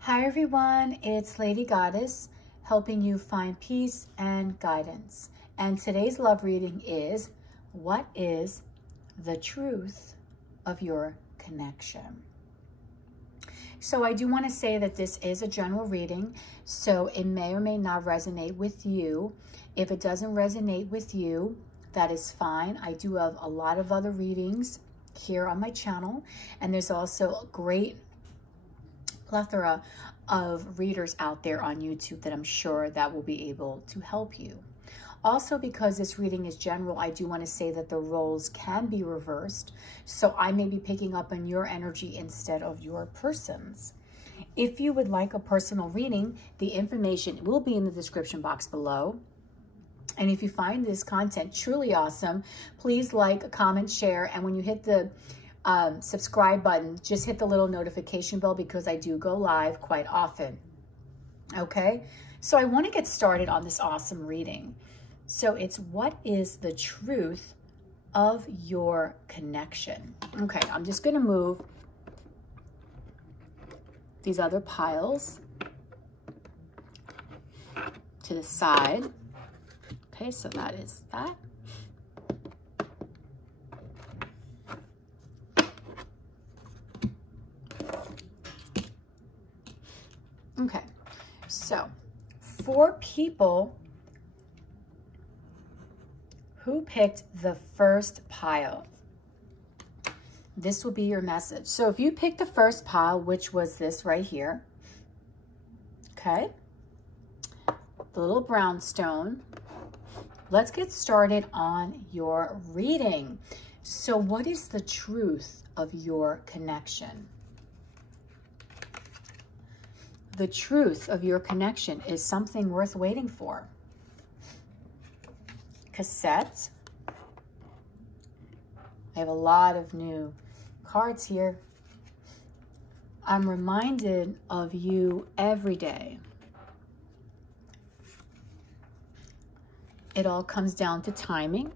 Hi everyone, it's Lady Goddess helping you find peace and guidance. And today's love reading is, what is the truth of your connection? So I do want to say that this is a general reading, so it may or may not resonate with you. If it doesn't resonate with you, that is fine. I do have a lot of other readings here on my channel, and there's also a great plethora of readers out there on YouTube that I'm sure that will be able to help you. Also, because this reading is general, I do want to say that the roles can be reversed. So I may be picking up on your energy instead of your person's. If you would like a personal reading, the information will be in the description box below. And if you find this content truly awesome, please like, comment, share, and when you hit the subscribe button, just hit the little notification bell because I do go live quite often. Okay, so I want to get started on this awesome reading. So it's, what is the truth of your connection? Okay, I'm just going to move these other piles to the side. Okay, so that is that. Okay, so for people who picked the first pile, this will be your message. So if you picked the first pile, which was this right here, okay, the little brownstone, let's get started on your reading. So what is the truth of your connection? The truth of your connection is something worth waiting for. Cassette. I have a lot of new cards here. I'm reminded of you every day. It all comes down to timing.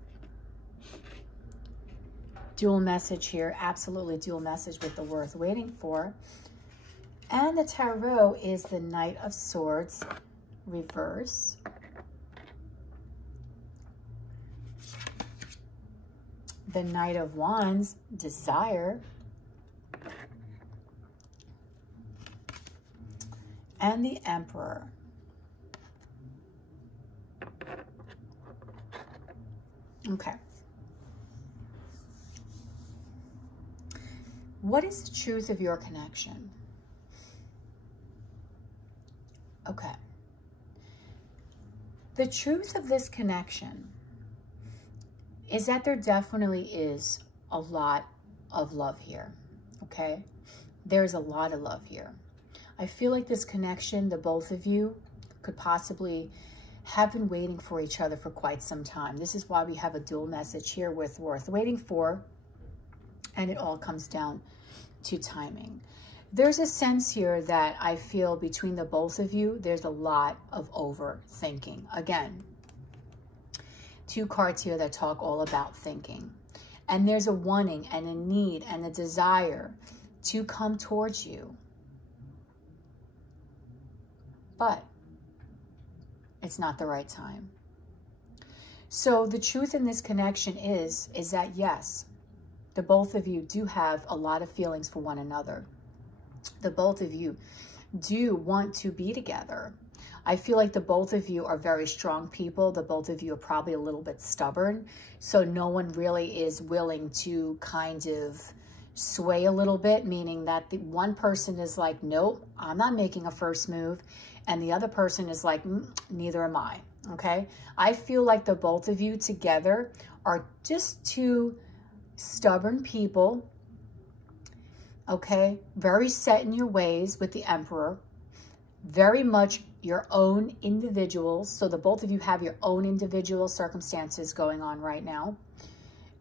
Dual message here, absolutely dual message with the worth waiting for. And the tarot is the Knight of Swords reverse. The Knight of Wands, desire. And the Emperor. Okay. What is the truth of your connection? Okay. The truth of this connection is that there definitely is a lot of love here, okay? There's a lot of love here. I feel like this connection, the both of you, could possibly have been waiting for each other for quite some time. This is why we have a dual message here with worth waiting for, and it all comes down to timing. There's a sense here that I feel between the both of you, there's a lot of overthinking. Again, two cards here that talk all about thinking. And there's a wanting and a need and a desire to come towards you. But it's not the right time. So the truth in this connection is that yes, the both of you do have a lot of feelings for one another. The both of you do want to be together. I feel like the both of you are very strong people. The both of you are probably a little bit stubborn. So no one really is willing to kind of sway a little bit, meaning that the one person is like, nope, I'm not making a first move. And the other person is like, neither am I, okay? I feel like the both of you together are just two stubborn people, okay? Very set in your ways with the Emperor, very much your own individuals. So the both of you have your own individual circumstances going on right now.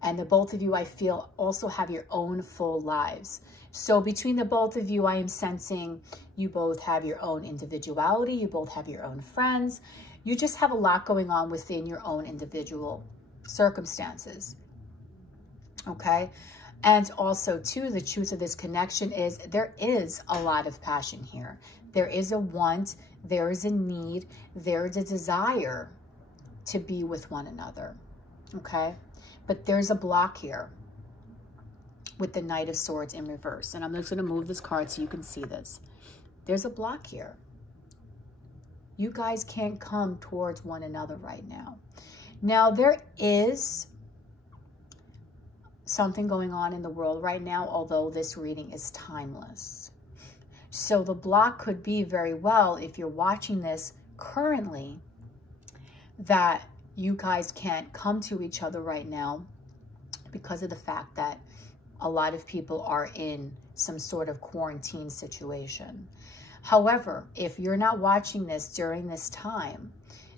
And the both of you, I feel, also have your own full lives. So between the both of you, I am sensing you both have your own individuality. You both have your own friends. You just have a lot going on within your own individual circumstances. Okay? And also, too, the truth of this connection is there is a lot of passion here. There is a want, there is a need, there is a desire to be with one another, okay? But there's a block here with the Knight of Swords in reverse. And I'm just going to move this card so you can see this. There's a block here. You guys can't come towards one another right now. Now, there is something going on in the world right now, although this reading is timeless. So the block could be very well, if you're watching this currently, that you guys can't come to each other right now because of the fact that a lot of people are in some sort of quarantine situation. However, if you're not watching this during this time,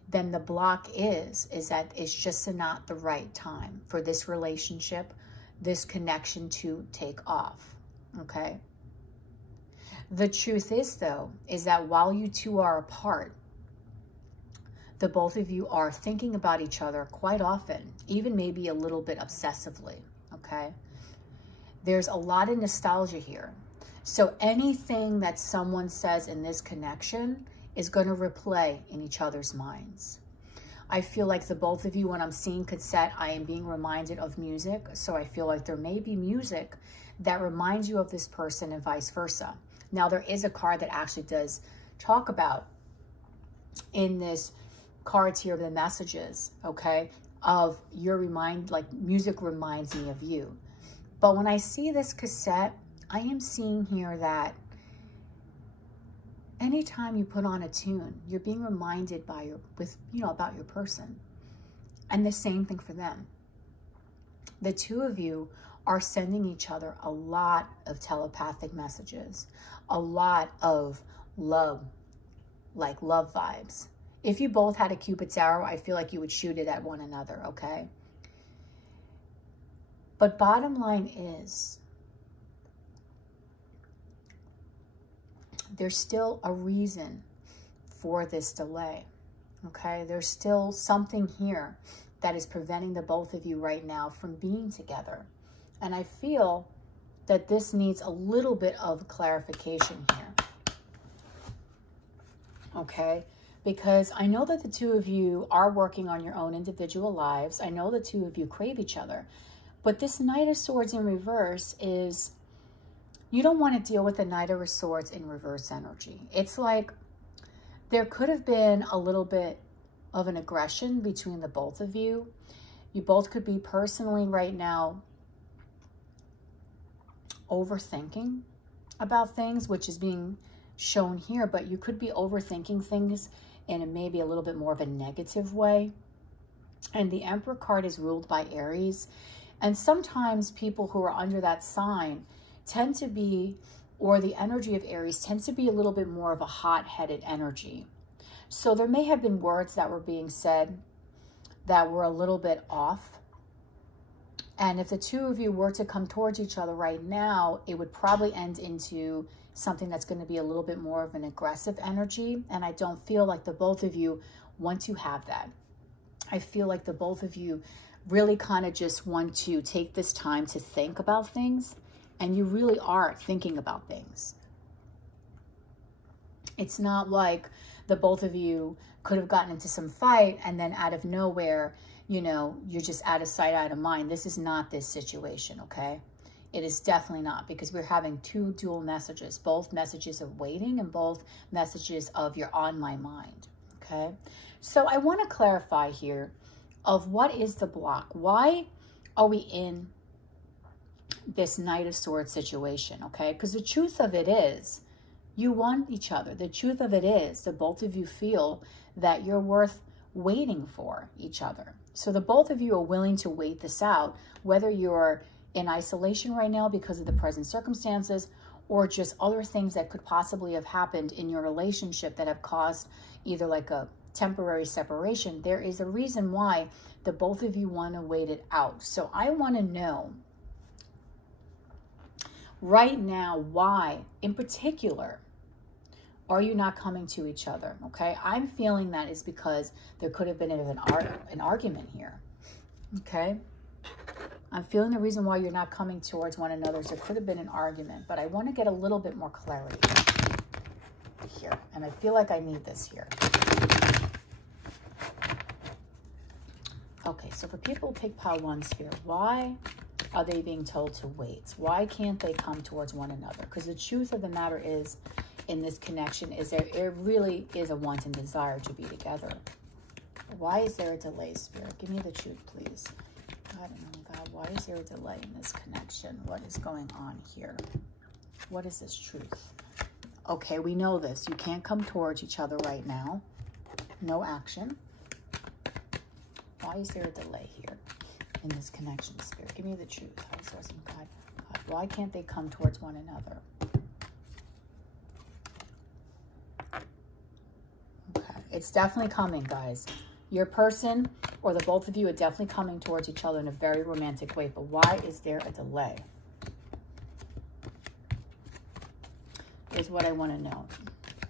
then the block is that it's just not the right time for this relationship, this connection to take off, okay? The truth is, though, is that while you two are apart, the both of you are thinking about each other quite often, even maybe a little bit obsessively, okay? There's a lot of nostalgia here. So anything that someone says in this connection is going to replay in each other's minds. I feel like the both of you, when I'm seeing cassette, I am being reminded of music. So I feel like there may be music that reminds you of this person and vice versa. Now, there is a card that actually does talk about in this cards here, the messages, okay, of your like music reminds me of you. But when I see this cassette, I am seeing here that anytime you put on a tune, you're being reminded about your person. And the same thing for them. The two of you are sending each other a lot of telepathic messages, a lot of love, like love vibes. If you both had a Cupid's arrow, I feel like you would shoot it at one another, okay? But bottom line is, there's still a reason for this delay, okay? There's still something here that is preventing the both of you right now from being together. And I feel that this needs a little bit of clarification here, okay? Because I know that the two of you are working on your own individual lives. I know the two of you crave each other. But this Knight of Swords in reverse is, you don't want to deal with the Knight of Swords in reverse energy. It's like there could have been a little bit of an aggression between the both of you. You both could be personally right now overthinking about things, which is being shown here, but you could be overthinking things in maybe a little bit more of a negative way. And the Emperor card is ruled by Aries. And sometimes people who are under that sign tend to be, or the energy of Aries tends to be a little bit more of a hot-headed energy. So there may have been words that were being said that were a little bit off. And if the two of you were to come towards each other right now, it would probably end into something that's going to be a little bit more of an aggressive energy. And I don't feel like the both of you want to have that. I feel like the both of you really kind of just want to take this time to think about things. And you really are thinking about things. It's not like the both of you could have gotten into some fight and then out of nowhere, you know, you're just out of sight, out of mind. This is not this situation, okay? It is definitely not, because we're having two dual messages, both messages of waiting and both messages of you're on my mind, okay? So I want to clarify here of what is the block. Why are we in this Knight of Swords situation, okay? Because the truth of it is, you want each other. The truth of it is that both of you feel that you're worth waiting for each other. So the both of you are willing to wait this out, whether you're in isolation right now because of the present circumstances or just other things that could possibly have happened in your relationship that have caused either like a temporary separation. There is a reason why the both of you want to wait it out. So I want to know right now, why in particular are you not coming to each other? Okay, I'm feeling that is because there could have been an argument here. Okay, I'm feeling the reason why you're not coming towards one another is there could have been an argument, but I want to get a little bit more clarity here. And I feel like I need this here. Okay, so for people who pick pile 1, Spirit, why are they being told to wait? Why can't they come towards one another? Because the truth of the matter is, in this connection, is there it really is a want and desire to be together. Why is there a delay, Spirit? Give me the truth, please. God, God, why is there a delay in this connection? What is going on here? What is this truth? Okay, we know this. You can't come towards each other right now. No action. Why is there a delay here in this connection, Spirit? Give me the truth. High Source and God. God, why can't they come towards one another? Okay, it's definitely coming, guys. Your person or the both of you are definitely coming towards each other in a very romantic way. But why is there a delay? Is what I want to know.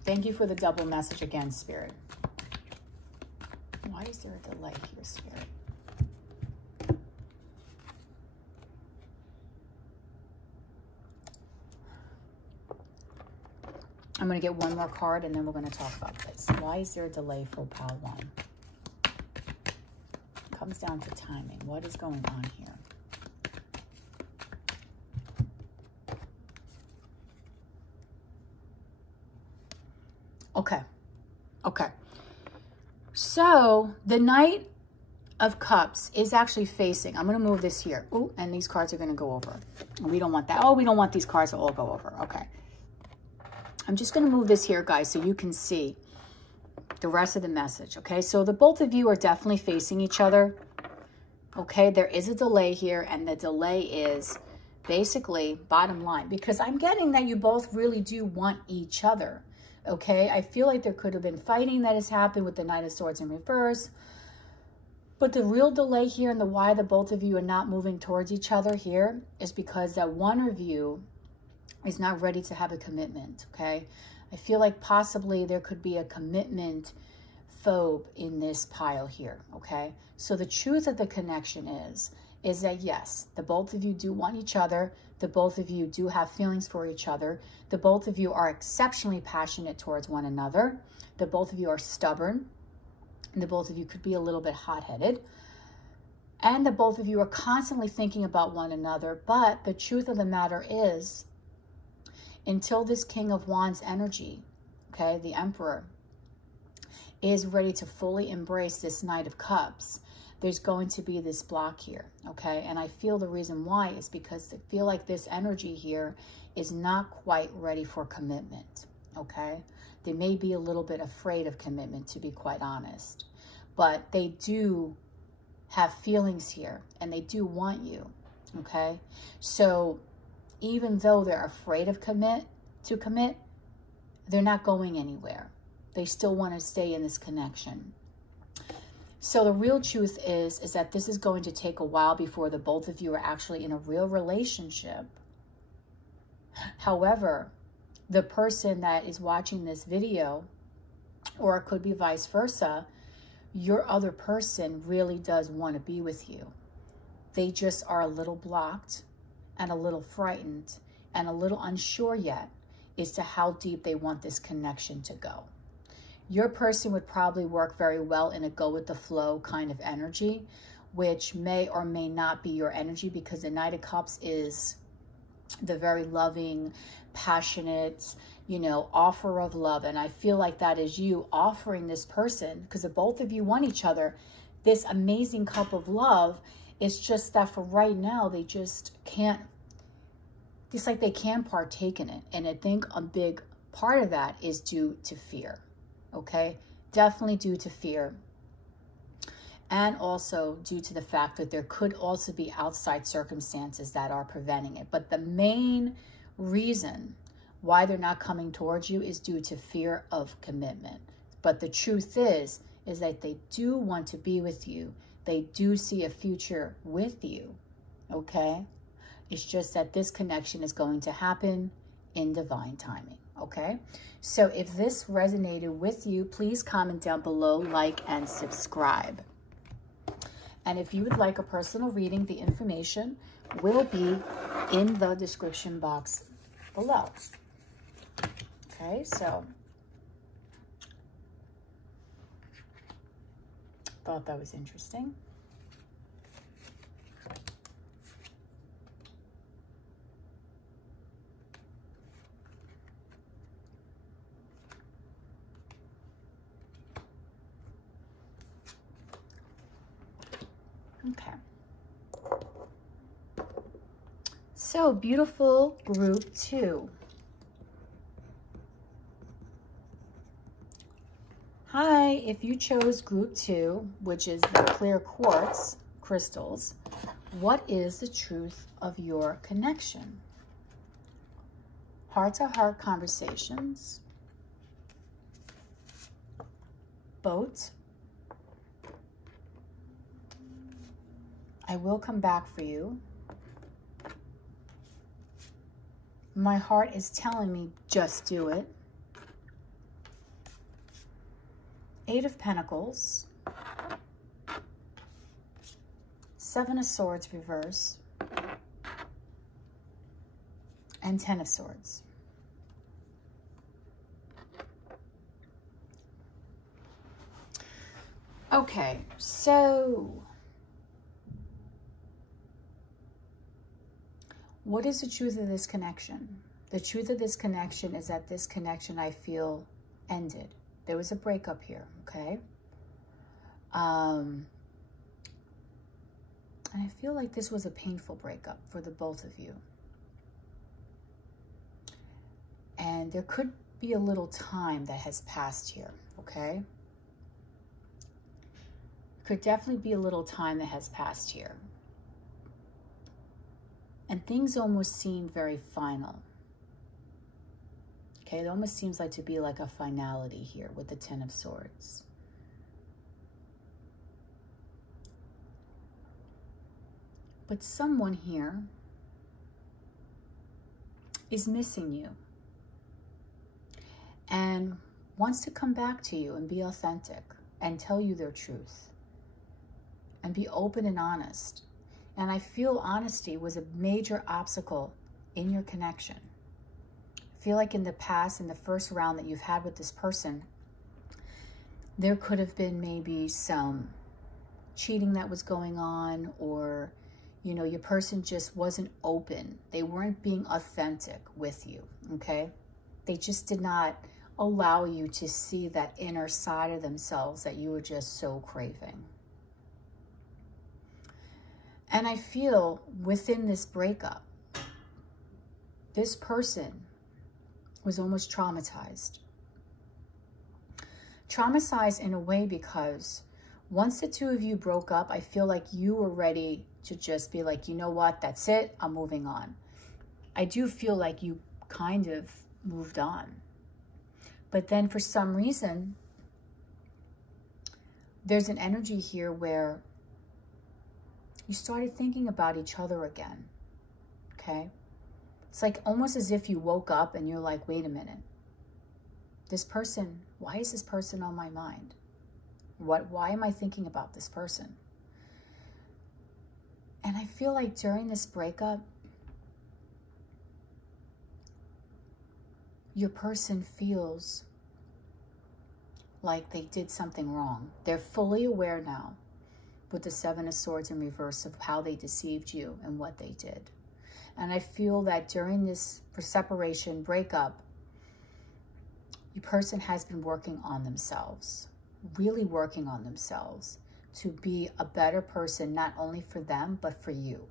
Thank you for the double message again, Spirit. Why is there a delay here, Spirit? I'm going to get one more card and then we're going to talk about this. Why is there a delay for pile 1? Comes down to timing. What is going on here? Okay. Okay. So the Knight of Cups is actually facing. I'm going to move this here. Ooh, and these cards are going to go over. We don't want that. Oh, we don't want these cards to all go over. Okay. I'm just going to move this here, guys, so you can see the rest of the message. Okay. So the both of you are definitely facing each other. Okay. There is a delay here, and the delay is basically bottom line, because I'm getting that you both really do want each other. Okay, I feel like there could have been fighting that has happened with the Knight of Swords in reverse. But the real delay here and the why the both of you are not moving towards each other here is because that one of you is not ready to have a commitment, okay? I feel like possibly there could be a commitment phobe in this pile here, okay? So the truth of the connection is that yes, the both of you do want each other. The both of you do have feelings for each other. The both of you are exceptionally passionate towards one another. The both of you are stubborn. And the both of you could be a little bit hot-headed. And the both of you are constantly thinking about one another. But the truth of the matter is, until this King of Wands energy, okay, the Emperor, is ready to fully embrace this Knight of Cups, there's going to be this block here, okay? And I feel the reason why is because I feel like this energy here is not quite ready for commitment, okay? They may be a little bit afraid of commitment, to be quite honest. But they do have feelings here, and they do want you, okay? So even though they're afraid of commit, they're not going anywhere. They still want to stay in this connection. So the real truth is that this is going to take a while before the both of you are actually in a real relationship. However, the person that is watching this video, or it could be vice versa, your other person really does want to be with you. They just are a little blocked and a little frightened and a little unsure yet as to how deep they want this connection to go. Your person would probably work very well in a go-with-the-flow kind of energy, which may or may not be your energy, because the Knight of Cups is the very loving, passionate, you know, offer of love. And I feel like that is you offering this person, because the both of you want each other, this amazing cup of love. It's just that for right now, they just can't, it's like they can't partake in it. And I think a big part of that is due to fear. Okay, definitely due to fear, and also due to the fact that there could also be outside circumstances that are preventing it. But the main reason why they're not coming towards you is due to fear of commitment. But the truth is that they do want to be with you. They do see a future with you, okay? It's just that this connection is going to happen in divine timing. Okay, so if this resonated with you, please comment down below, like, and subscribe. And if you would like a personal reading, the information will be in the description box below. Okay, so thought that was interesting. Okay. So, beautiful group 2. Hi, if you chose group 2, which is the clear quartz crystals, what is the truth of your connection? Heart-to-heart conversations, boat, I will come back for you. My heart is telling me just do it. 8 of Pentacles, 7 of Swords reverse, and 10 of Swords. Okay, so what is the truth of this connection? The truth of this connection is that this connection, I feel, ended. There was a breakup here, okay? And I feel like this was a painful breakup for the both of you. And there could be a little time that has passed here, okay? Could definitely be a little time that has passed here. And things almost seem very final. Okay, it almost seems like to be like a finality here with the 10 of Swords. But someone here is missing you and wants to come back to you and be authentic and tell you their truth and be open and honest. And I feel honesty was a major obstacle in your connection. I feel like in the past, in the first round that you've had with this person, there could have been maybe some cheating that was going on, or, you know, your person just wasn't open. They weren't being authentic with you, okay? They just did not allow you to see that inner side of themselves that you were just so craving. And I feel within this breakup, this person was almost traumatized. Traumatized in a way because once the two of you broke up, I feel like you were ready to just be like, you know what, that's it, I'm moving on. I do feel like you kind of moved on. But then for some reason, there's an energy here where you started thinking about each other again, okay? It's like almost as if you woke up and you're like, wait a minute. This person, why is this person on my mind? Why am I thinking about this person? And I feel like during this breakup, your person feels like they did something wrong. They're fully aware now with the 7 of Swords in reverse of how they deceived you and what they did. And I feel that during this separation, breakup, your person has been working on themselves, really working on themselves to be a better person, not only for them, but for you,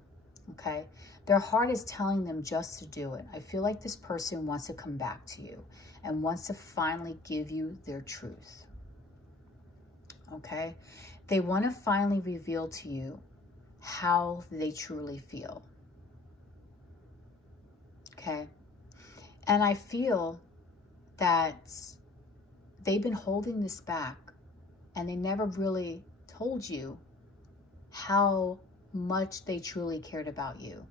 okay? Their heart is telling them just to do it. I feel like this person wants to come back to you and wants to finally give you their truth, okay? They want to finally reveal to you how they truly feel, okay? And I feel that they've been holding this back and they never really told you how much they truly cared about you.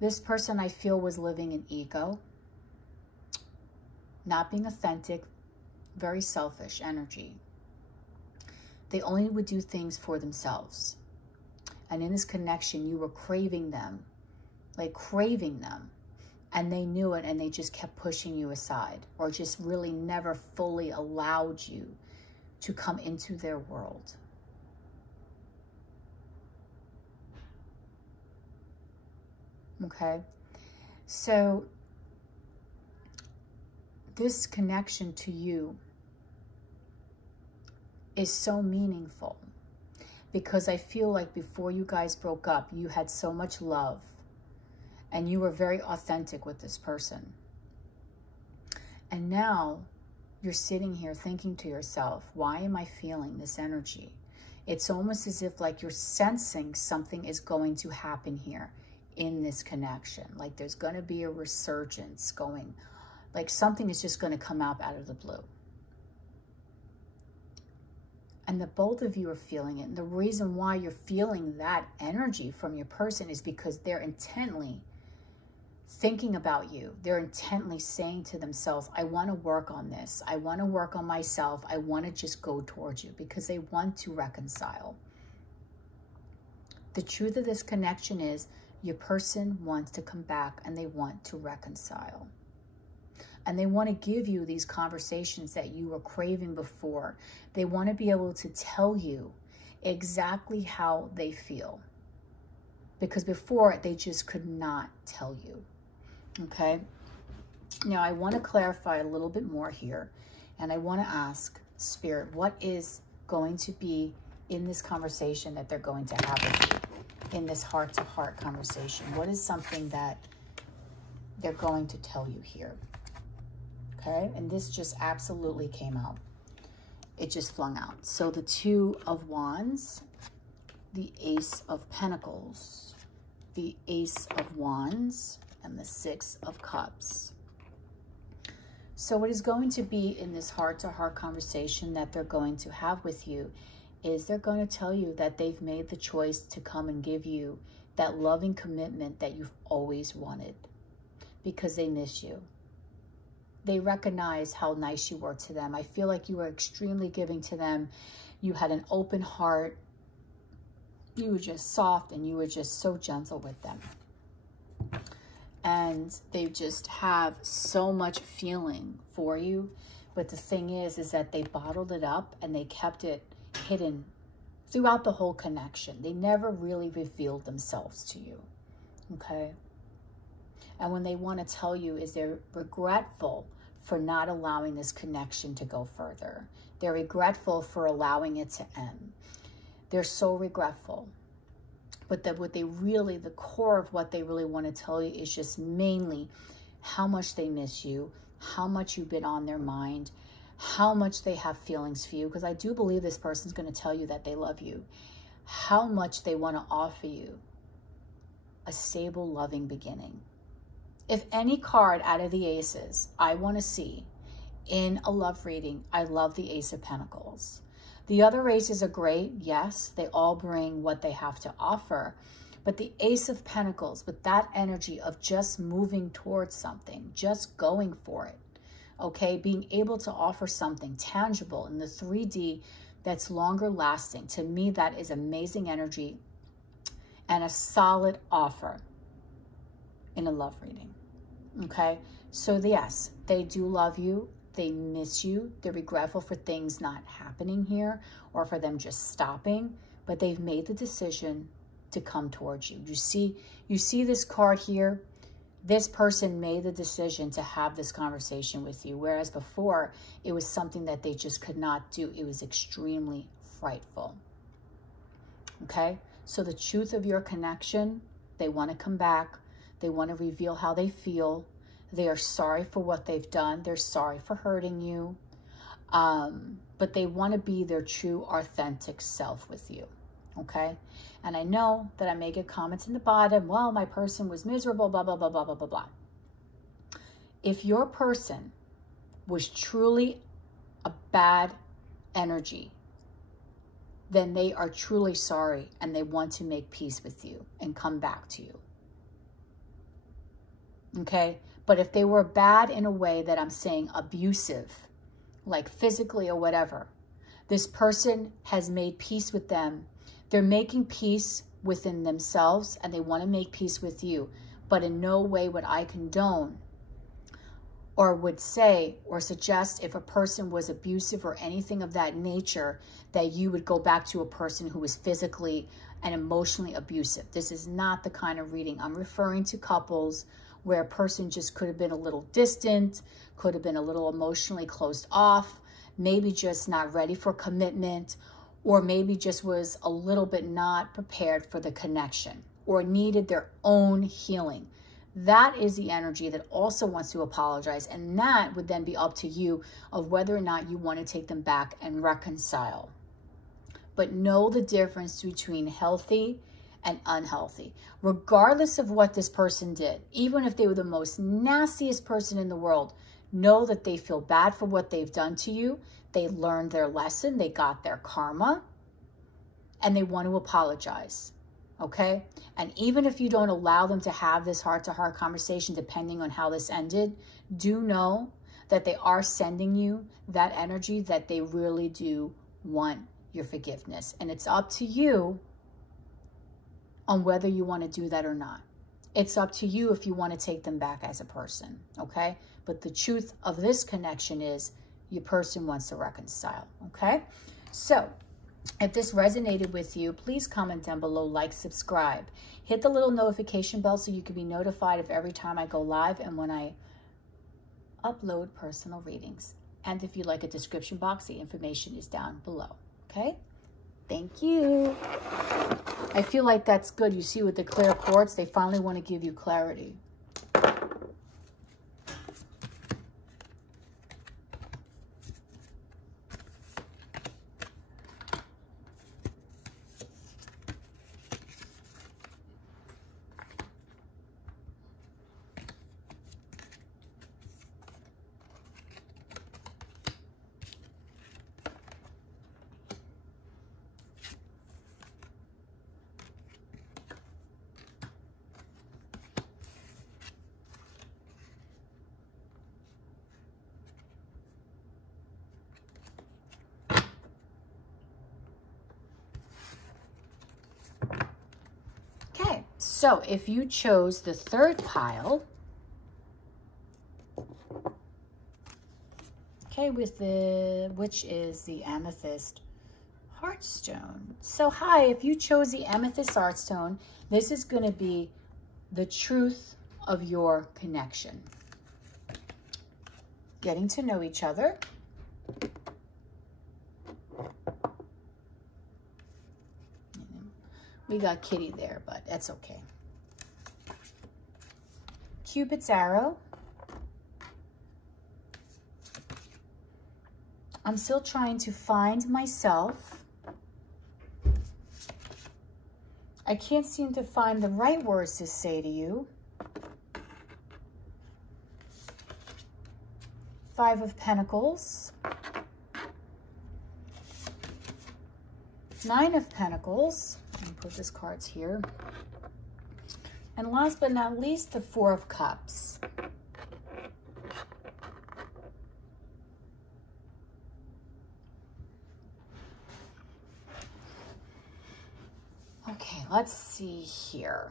This person, I feel, was living in ego, not being authentic, very selfish energy. They only would do things for themselves. And in this connection, you were craving them, like craving them. And they knew it, and they just kept pushing you aside, or just really never fully allowed you to come into their world. Okay? So this connection to you is so meaningful, because I feel like before you guys broke up, you had so much love and you were very authentic with this person. And now you're sitting here thinking to yourself, why am I feeling this energy? It's almost as if like you're sensing something is going to happen here in this connection. Like there's going to be a resurgence going, like something is just going to come out of the blue. And the both of you are feeling it. And the reason why you're feeling that energy from your person is because they're intently thinking about you. They're intently saying to themselves, I want to work on this. I want to work on myself. I want to just go towards you, because they want to reconcile. The truth of this connection is your person wants to come back and they want to reconcile. And they want to give you these conversations that you were craving before. They want to be able to tell you exactly how they feel, because before they just could not tell you. Okay? Now I want to clarify a little bit more here, and I want to ask Spirit, what is going to be in this conversation that they're going to have with you, in this heart-to-heart conversation? What is something that they're going to tell you here? Okay, and this just absolutely came out. It just flung out. So the Two of Wands, the Ace of Pentacles, the Ace of Wands, and the Six of Cups. So what is going to be in this heart-to-heart conversation that they're going to have with you is they're going to tell you that they've made the choice to come and give you that loving commitment that you've always wanted, because they miss you. They recognize how nice you were to them. I feel like you were extremely giving to them. You had an open heart. You were just soft, and you were just so gentle with them. And they just have so much feeling for you. But the thing is that they bottled it up and they kept it hidden throughout the whole connection. They never really revealed themselves to you. Okay? And when they want to tell you is they're regretful for not allowing this connection to go further. They're regretful for allowing it to end. They're so regretful. But what they really, the core of what they really want to tell you is just mainly how much they miss you, how much you've been on their mind, how much they have feelings for you. Because I do believe this person's going to tell you that they love you. How much they want to offer you a stable, loving beginning. If any card out of the aces I want to see in a love reading, I love the Ace of Pentacles. The other aces are great. Yes, they all bring what they have to offer. But the Ace of Pentacles, with that energy of just moving towards something, just going for it, okay, being able to offer something tangible in the 3D that's longer lasting, to me, that is amazing energy and a solid offer in a love reading. Okay, so yes, they do love you. They miss you. They're regretful for things not happening here or for them just stopping, but they've made the decision to come towards you. You see this card here. This person made the decision to have this conversation with you, whereas before it was something that they just could not do. It was extremely frightful. Okay, so the truth of your connection, they want to come back. They want to reveal how they feel. They are sorry for what they've done. They're sorry for hurting you. But they want to be their true, authentic self with you. Okay? And I know that I may get comments in the bottom. Well, my person was miserable, blah, blah, blah, blah, blah, blah, blah. If your person was truly a bad energy, then they are truly sorry and they want to make peace with you and come back to you. Okay? But if they were bad in a way that I'm saying abusive, like physically or whatever, This person has made peace with them. They're making peace within themselves, and they want to make peace with you. But in no way would I condone or would say or suggest, if a person was abusive or anything of that nature, that you would go back to a person who was physically and emotionally abusive. This is not the kind of reading. I'm referring to couples where a person just could have been a little distant, could have been a little emotionally closed off, maybe just not ready for commitment, or maybe just was a little bit not prepared for the connection or needed their own healing. That is the energy that also wants to apologize, and that would then be up to you of whether or not you want to take them back and reconcile. But know the difference between healthy and unhealthy. Regardless of what this person did, even if they were the most nastiest person in the world, know that they feel bad for what they've done to you. They learned their lesson, they got their karma, and they want to apologize. Okay? And even if you don't allow them to have this heart-to-heart conversation, depending on how this ended, do know that they are sending you that energy, that they really do want your forgiveness. And it's up to you on whether you want to do that or not. It's up to you if you want to take them back as a person, okay? But the truth of this connection is your person wants to reconcile, okay? So if this resonated with you, please comment down below, like, subscribe. Hit the little notification bell so you can be notified of every time I go live and when I upload personal readings. And if you like a description box, the information is down below, okay? Thank you. I feel like that's good. You see with the clear quartz, they finally want to give you clarity. Okay, so if you chose the third pile, okay, which is the amethyst heartstone. So hi, if you chose the amethyst heartstone, this is going to be the truth of your connection. Getting to know each other. We got Kitty there, but that's okay. Cupid's arrow. I'm still trying to find myself. I can't seem to find the right words to say to you. 5 of Pentacles. 9 of Pentacles. Let me put these cards here. And last but not least, the 4 of Cups. Okay, let's see here.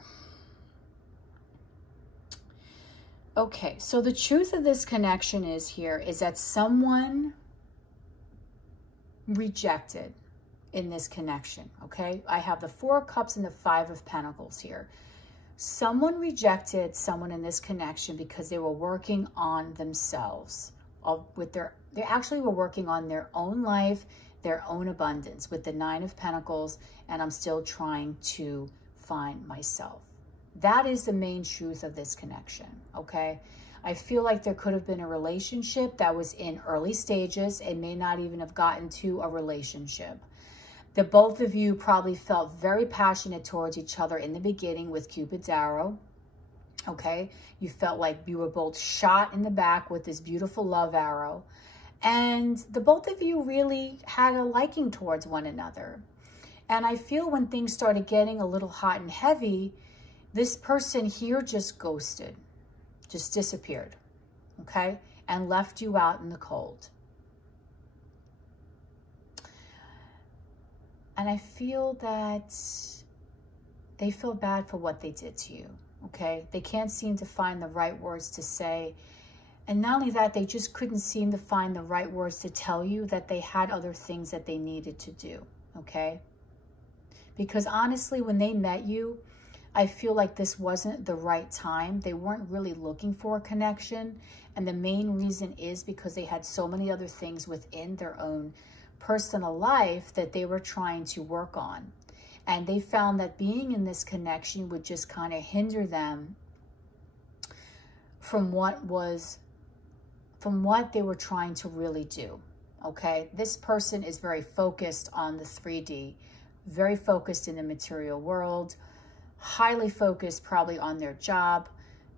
Okay, so the truth of this connection is that someone rejected in this connection, okay? I have the 4 of Cups and the 5 of Pentacles here. Someone rejected someone in this connection because they were working on themselves. They actually were working on their own life, their own abundance with the 9 of Pentacles, and I'm still trying to find myself. That is the main truth of this connection, okay? I feel like there could have been a relationship that was in early stages and may not even have gotten to a relationship. The both of you probably felt very passionate towards each other in the beginning with Cupid's arrow, okay? You felt like you were both shot in the back with this beautiful love arrow. And the both of you really had a liking towards one another. And I feel when things started getting a little hot and heavy, this person here just ghosted, just disappeared, okay? And left you out in the cold. And I feel that they feel bad for what they did to you, okay? They can't seem to find the right words to say. And not only that, they just couldn't seem to find the right words to tell you that they had other things that they needed to do, okay? Because honestly, when they met you, I feel like this wasn't the right time. They weren't really looking for a connection. And the main reason is because they had so many other things within their own personal life that they were trying to work on. And they found that being in this connection would just kind of hinder them from what they were trying to really do, okay? This person is very focused on the 3D, very focused in the material world, highly focused probably on their job.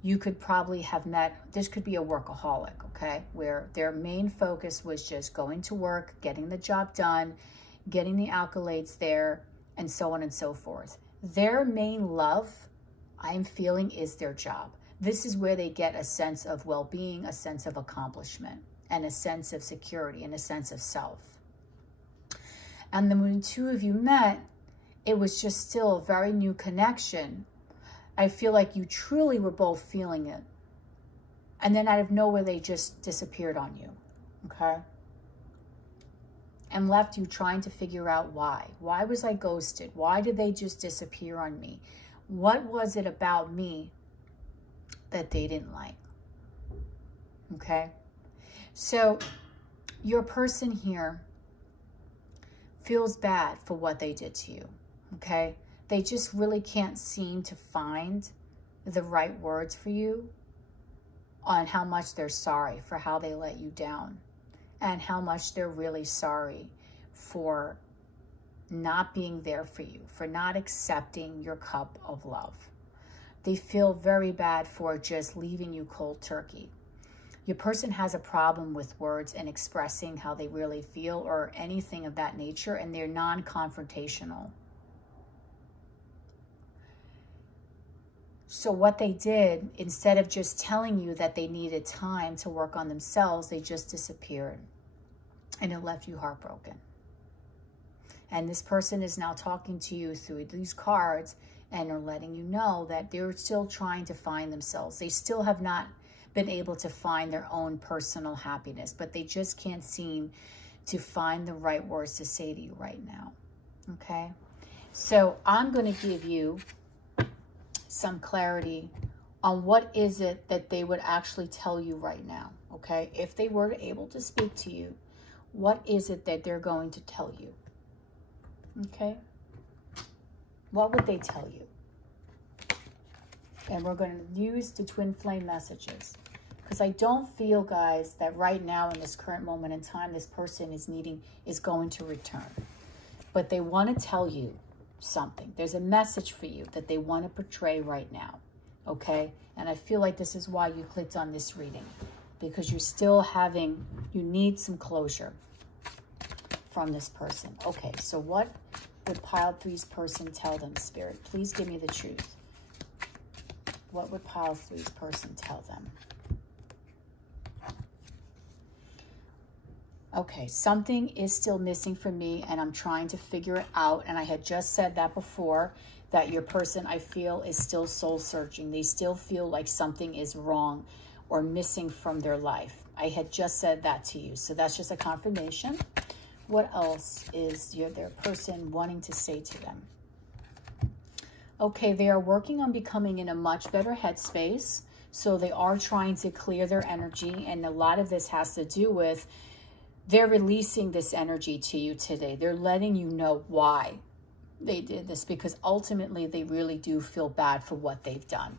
You could probably have met, this could be a workaholic, okay? Where their main focus was just going to work, getting the job done, getting the accolades there, and so on and so forth. Their main love, I'm feeling, is their job. This is where they get a sense of well-being, a sense of accomplishment, and a sense of security, and a sense of self. And then when the two of you met, it was just still a very new connection. I feel like you truly were both feeling it. And then out of nowhere, they just disappeared on you, okay? And left you trying to figure out why. Why was I ghosted? Why did they just disappear on me? What was it about me that they didn't like? Okay? So your person here feels bad for what they did to you, okay? They just really can't seem to find the right words for you on how much they're sorry for how they let you down, and how much they're really sorry for not being there for you, for not accepting your cup of love. They feel very bad for just leaving you cold turkey. Your person has a problem with words and expressing how they really feel or anything of that nature, and they're non-confrontational. So what they did, instead of just telling you that they needed time to work on themselves, they just disappeared. And it left you heartbroken. And this person is now talking to you through these cards and are letting you know that they're still trying to find themselves. They still have not been able to find their own personal happiness, but they just can't seem to find the right words to say to you right now. Okay? So I'm going to give you some clarity on what is it that they would actually tell you right now, okay? If they were able to speak to you, what is it that they're going to tell you, okay? What would they tell you? And we're going to use the twin flame messages, because I don't feel, guys, that right now in this current moment in time, this person is going to return. But they want to tell you something. There's a message for you that they want to portray right now, okay? And I feel like this is why you clicked on this reading, because you're still you need some closure from this person. Okay, so what would pile 3's person tell them, Spirit? Please give me the truth. What would pile 3's person tell them? Okay, something is still missing for me, and I'm trying to figure it out. And I had just said that before, that your person, I feel, is still soul searching. They still feel like something is wrong or missing from their life. I had just said that to you. So that's just a confirmation. What else is their person wanting to say to them? Okay, they are working on becoming in a much better headspace. So they are trying to clear their energy. And a lot of this has to do with they're releasing this energy to you today. They're letting you know why they did this, because ultimately they really do feel bad for what they've done,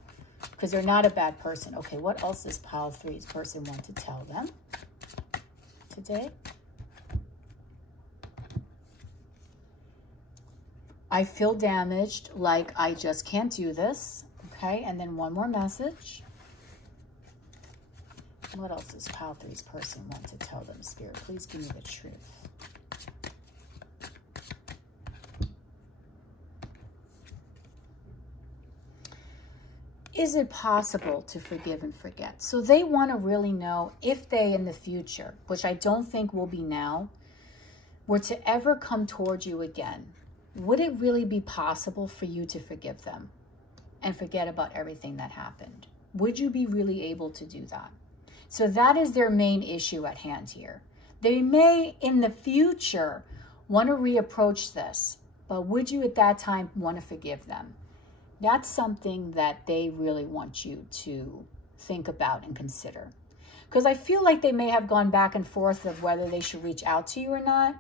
because they're not a bad person. Okay, what else does pile 3's person want to tell them today? I feel damaged, like I just can't do this. Okay, and then one more message. What else does pile 3's person want to tell them, Spirit? Please give me the truth. Is it possible to forgive and forget? So they want to really know if they in the future, which I don't think will be now, were to ever come toward you again, would it really be possible for you to forgive them and forget about everything that happened? Would you be really able to do that? So that is their main issue at hand here. They may, in the future, want to reapproach this, but would you at that time want to forgive them? That's something that they really want you to think about and consider. Because I feel like they may have gone back and forth of whether they should reach out to you or not.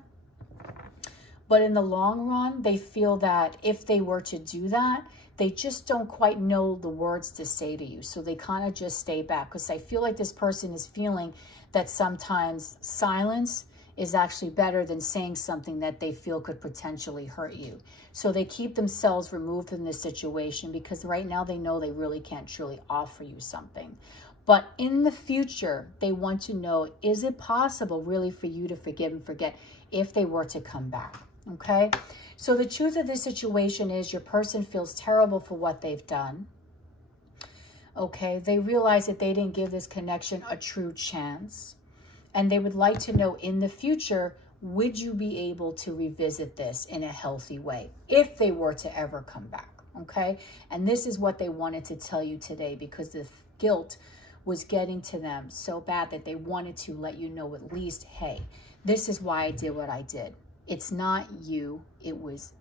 But in the long run, they feel that if they were to do that, they just don't quite know the words to say to you. So they kind of just stay back, because I feel like this person is feeling that sometimes silence is actually better than saying something that they feel could potentially hurt you. So they keep themselves removed from this situation because right now they know they really can't truly offer you something. But in the future, they want to know, is it possible really for you to forgive and forget if they were to come back? Okay? So the truth of this situation is your person feels terrible for what they've done. Okay? They realize that they didn't give this connection a true chance. And they would like to know in the future, would you be able to revisit this in a healthy way if they were to ever come back? Okay? And this is what they wanted to tell you today, because the guilt was getting to them so bad that they wanted to let you know at least, hey, this is why I did what I did. It's not you, it was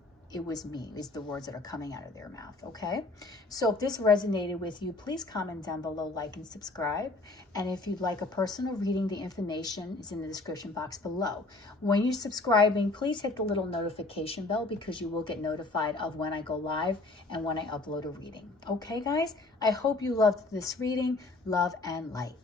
me, is the words that are coming out of their mouth, okay? So if this resonated with you, please comment down below, like and subscribe. And if you'd like a personal reading, the information is in the description box below. When you're subscribing, please hit the little notification bell, because you will get notified of when I go live and when I upload a reading. Okay, guys? I hope you loved this reading. Love and light.